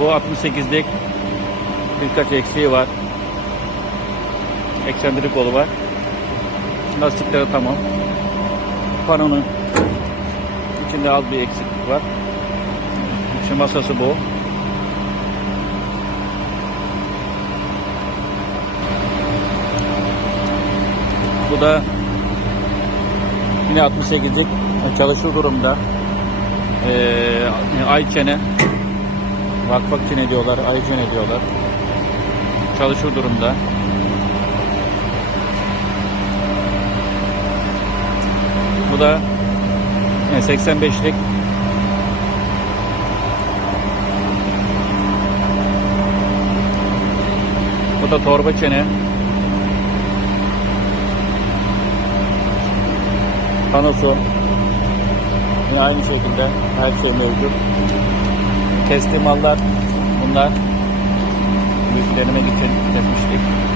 Bu 68'lik birkaç eksiği var. Eksentrik kolu var. Lastikleri tamam. Panonun içinde az bir eksiklik var. İşte masası bu. Bu da yine 68'lik çalışır durumda. Ee, ay çene vakfak çene diyorlar, ay çene diyorlar. Çalışır durumda. Bu da e, 85'lik Bu da torba çene. Panosu. Yine aynı şekilde her şey mevcut. Kestiğim mallar bunlar. Büyük denemek için kesmiştik.